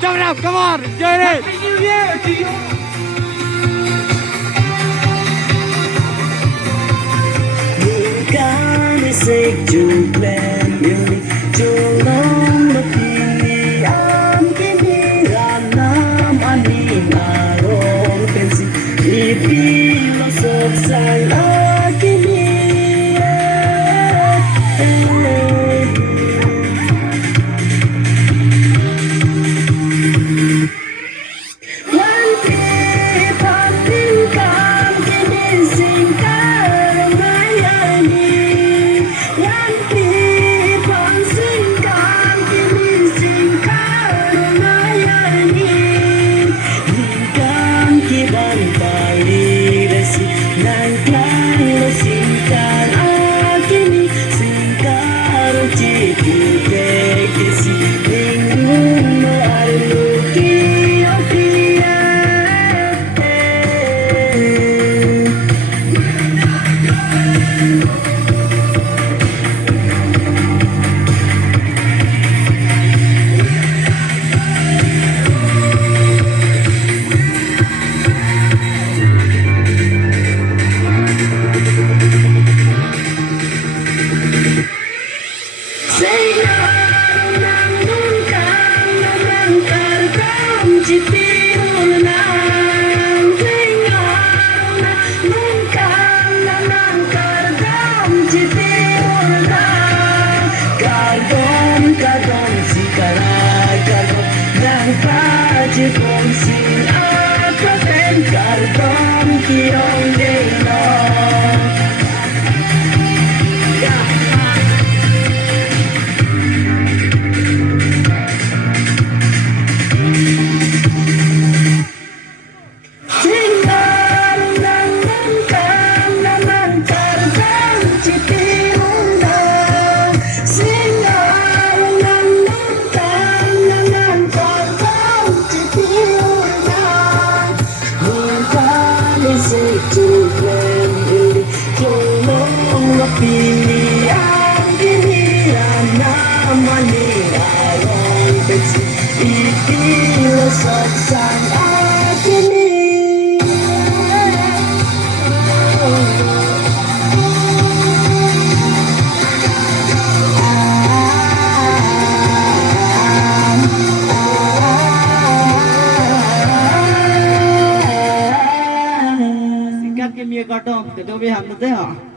Jump it up, come on, join it. Happy New Year to you. Can say to plan beauty to long the pili am kini ranam ani marong pensi ipilo sok sang akini Xin cắt cái mía cắt không? Để tôi đi hẳn được thế hả?